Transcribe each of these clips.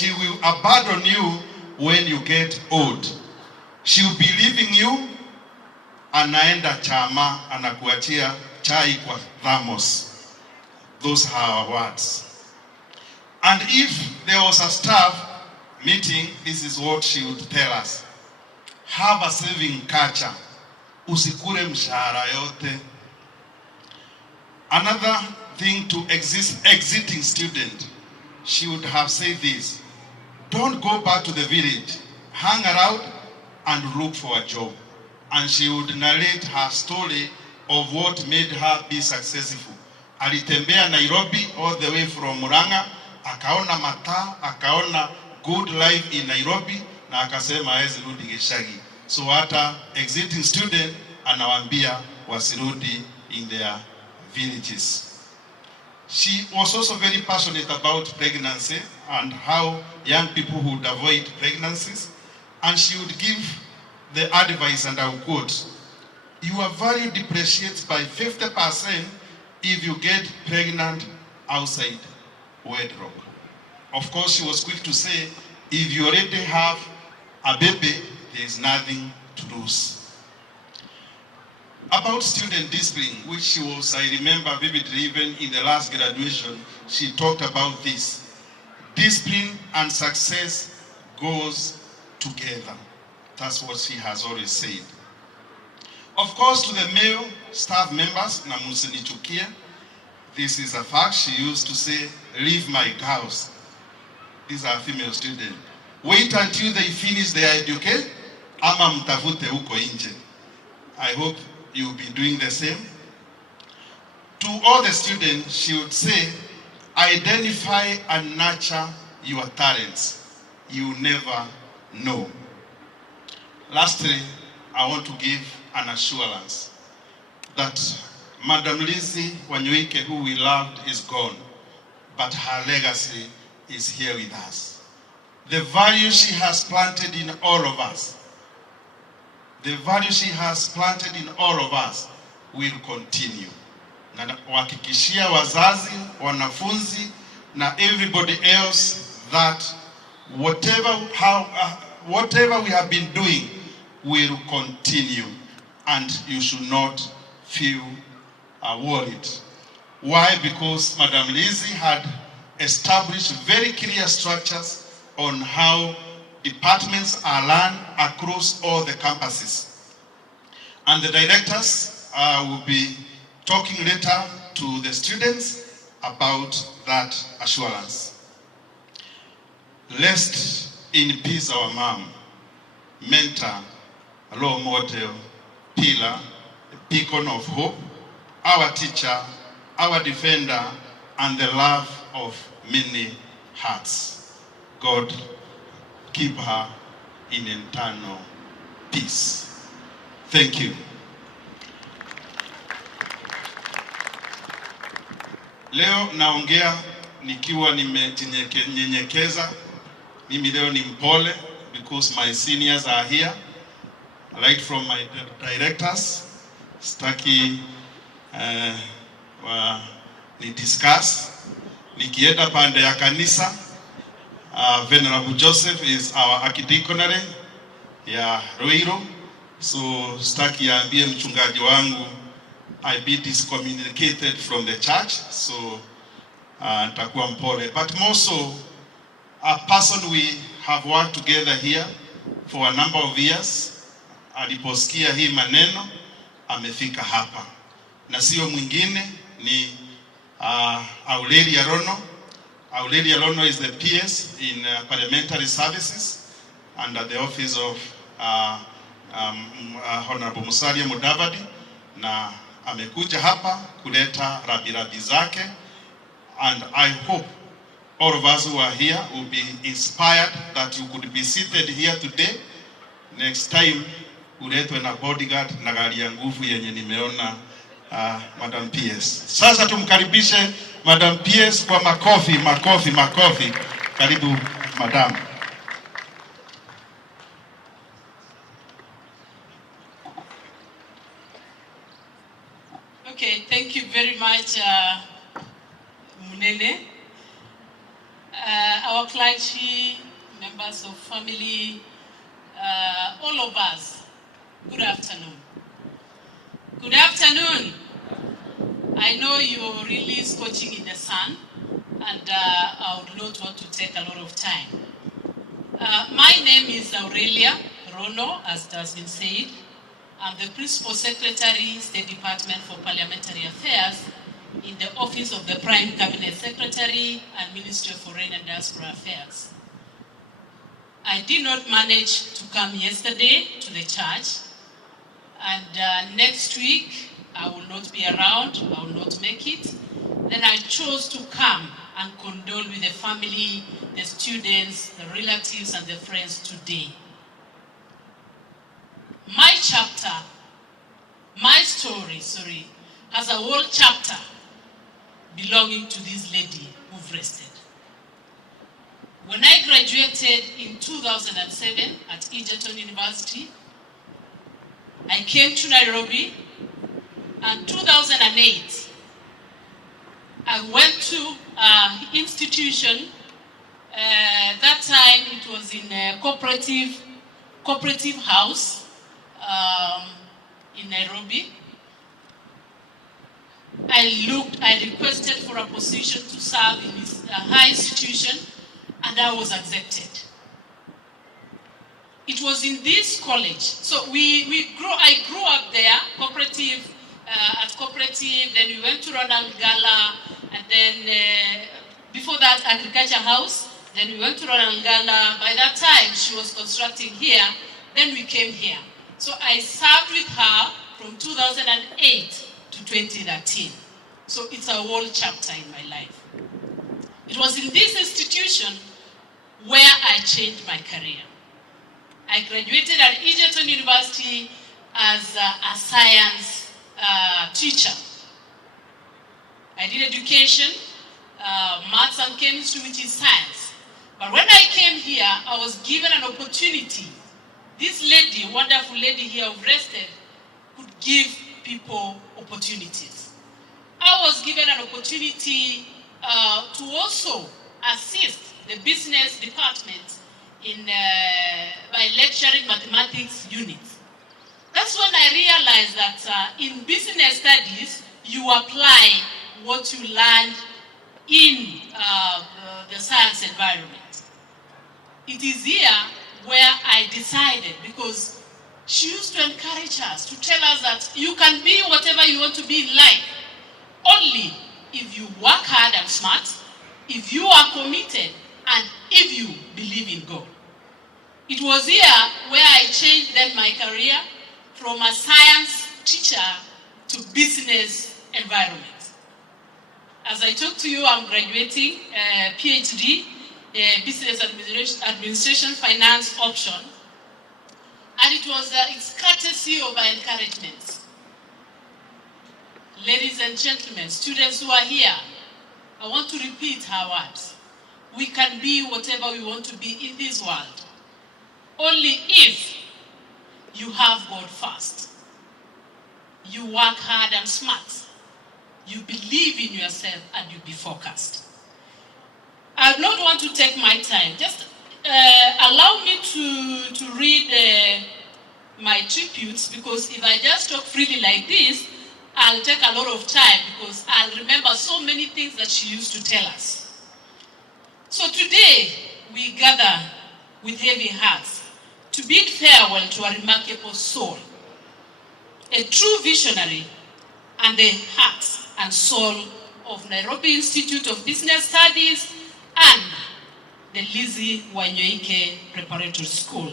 she will abandon you when you get old. She will be leaving you, anaenda chama, anakuachia chai kwa thermos. Those are her words. And if there was a staff meeting, this is what she would tell us. Have a saving culture. Usikure mshahara yote. Another thing to exiting student, she would have said this. Don't go back to the village. Hang around and look for a job. And she would narrate her story of what made her be successful. Alitembea Nairobi all the way from Murang'a, akaona mataa, akaona good life in Nairobi, na akasema hawezi rudi Gishagi. So hata exiting student anawaambia wasirudi in their villages. She was also very passionate about pregnancy and how young people would avoid pregnancies. And she would give the advice, and I will quote, "Your value depreciates by 50% if you get pregnant outside wedlock." Of course, she was quick to say, if you already have a baby, there is nothing to lose. About student discipline, which she was, I remember vividly, even in the last graduation, she talked about this. Discipline and success goes together. That's what she has always said. Of course, to the male staff members, na musinichukie, this is a fact. She used to say, leave my girls. These are female students. Wait until they finish their education, ama mtafute huko nje. I hope you'll be doing the same. To all the students, she would say, identify and nurture your talents. You never know. Lastly, I want to give an assurance that Madam Lizzie Wanyoike, who we loved, is gone, but her legacy is here with us. The value she has planted in all of us, the value she has planted in all of us will continue. Na kuhakikishia wazazi, wanafunzi, na everybody else that whatever we have been doing will continue, and you should not feel worried. Why? Because Madam Lizzie had established very clear structures on how departments are run across all the campuses. And the directors will be talking later to the students about that assurance. Rest in peace, our mom, mentor, role model, pillar, beacon of hope, our teacher, our defender, and the love of many hearts. God keep her in eternal peace. Thank you. Leo naongea nikiwa nimenyenyekeza. Mimi leo ni mpole because my seniors are here. Right from my directors, staki ni discuss. Nikienda pande ya kanisa, Venerable Joseph is our archdeaconry ya Ruiru. So staki yaambie mchungaji wangu I be discommunicated from the church. So nitakuwa mpole. But more so, a person we have worked together here for a number of years, aliposikia hii maneno amefika hapa, na sio mwingine ni Aurelia Rono. Aurelia Rono is the PS in Parliamentary Services under the office of Honorable Musalia Mudavadi, na amekuja hapa kuleta rabirabi zake, and I hope all of us who are here will be inspired that you could be seated here today. Next time uletwe na bodyguard na gari ya nguvu yenye nimeona Madam PS. Sasa tumkaribishe Madam PS kwa makofi, makofi, makofi. Karibu Madam. Okay, thank you very much, Munene. our clergy, members of family, all of us, good afternoon. Good afternoon. I know you're really scorching in the sun, and I would not want to take a lot of time. My name is Aurelia Rono, as it has been said. I'm the Principal Secretary, State Department for Parliamentary Affairs in the Office of the Prime Cabinet Secretary and Ministry of Foreign and Diaspora Affairs. I did not manage to come yesterday to the church, and next week I will not be around, I will not make it. Then I chose to come and condole with the family, the students, the relatives, and the friends today. My chapter, my story, has a whole chapter belonging to this lady who've rested. When I graduated in 2007 at Egerton University, I came to Nairobi, and 2008, I went to an institution. That time it was in a cooperative house in Nairobi. I requested for a position to serve in this high institution, and I was accepted. It was in this college. So I grew up there, at cooperative, then we went to Ronald Gala, and then before that, agriculture house, then we went to Ronald Gala. By that time, she was constructing here, then we came here. So I served with her from 2008 to 2013. So it's a whole chapter in my life. It was in this institution where I changed my career. I graduated at Egerton University as a science teacher. I did education, maths and chemistry, which is science. But when I came here, I was given an opportunity. This lady, wonderful lady here of Rested, could give people opportunities. I was given an opportunity to also assist the business department by lecturing mathematics units. That's when I realized that in business studies, you apply what you learned in the science environment. It is here where I decided, because she used to encourage us, to tell us that you can be whatever you want to be in life, only if you work hard and smart, if you are committed, and if you believe in God. It was here where I changed then my career from a science teacher to business environment. As I talk to you, I'm graduating PhD, Business Administration Finance option, and it was it's courtesy of our encouragement. Ladies and gentlemen, students who are here, I want to repeat her words. We can be whatever we want to be in this world, only if you have God first. You work hard and smart. You believe in yourself, and you be focused. I do not want to take my time. Just allow me to read my tributes, because if I just talk freely like this, I'll take a lot of time, because I'll remember so many things that she used to tell us. So today, we gather with heavy hearts to bid farewell to a remarkable soul, a true visionary, and the heart and soul of Nairobi Institute of Business Studies and the Lizzie Wanyoike Preparatory School,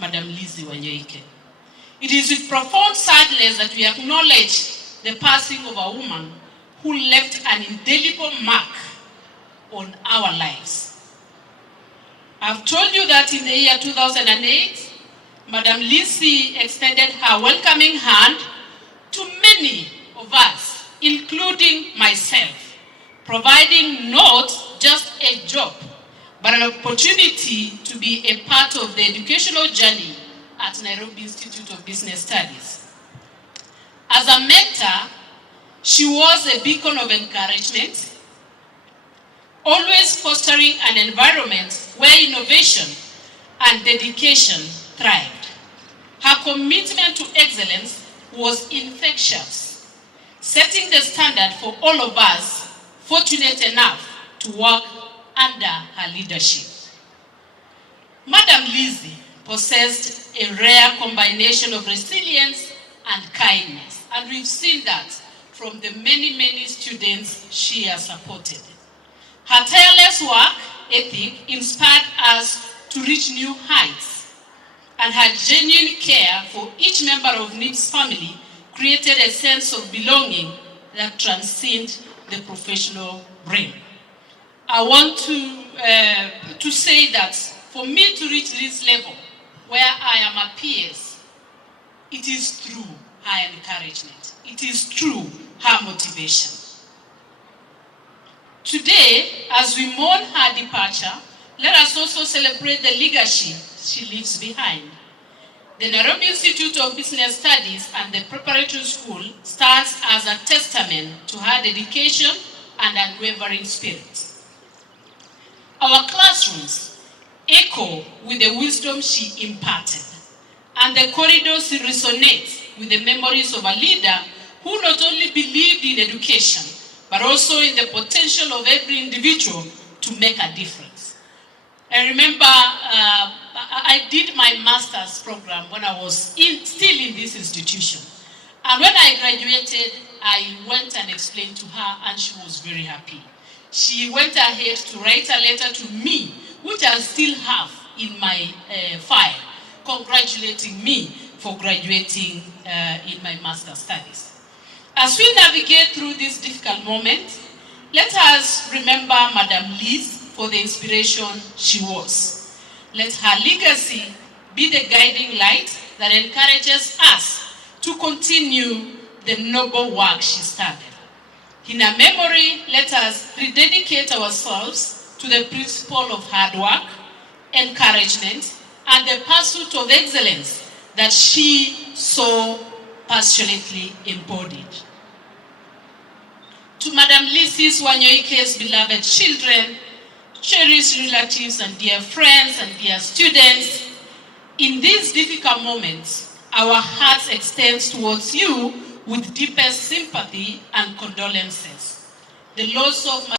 Madam Lizzie Wanyoike. It is with profound sadness that we acknowledge the passing of a woman who left an indelible mark on our lives. I've told you that in the year 2008, Madam Lizzie extended her welcoming hand to many of us, including myself, providing not just a job, but an opportunity to be a part of the educational journey at Nairobi Institute of Business Studies. As a mentor, she was a beacon of encouragement, always fostering an environment where innovation and dedication thrived. Her commitment to excellence was infectious, setting the standard for all of us fortunate enough to work under her leadership. Madam Lizzie possessed a rare combination of resilience and kindness, and we've seen that from the many students she has supported. Her tireless work ethic inspired us to reach new heights, and her genuine care for each member of NIP's family created a sense of belonging that transcends the professional realm. I want to say that for me to reach this level where I am a PS, it is through her encouragement. It is through her motivation. Today, as we mourn her departure, let us also celebrate the legacy she leaves behind. The Nairobi Institute of Business Studies and the Preparatory School stands as a testament to her dedication and unwavering spirit. Our classrooms echo with the wisdom she imparted, and the corridors resonate with the memories of a leader who not only believed in education, but also in the potential of every individual to make a difference. I remember I did my master's program when I was still in this institution. And when I graduated, I went and explained to her, and she was very happy. She went ahead to write a letter to me, which I still have in my file, congratulating me for graduating in my master's studies. As we navigate through this difficult moment, let us remember Madam Liz for the inspiration she was. Let her legacy be the guiding light that encourages us to continue the noble work she started. In her memory, let us rededicate ourselves to the principle of hard work, encouragement, and the pursuit of excellence that she so passionately embodied. To Madam Lizzie's Wanyoike's beloved children, cherished relatives and dear friends and dear students, in these difficult moments, our hearts extend towards you with deepest sympathy and condolences. The loss of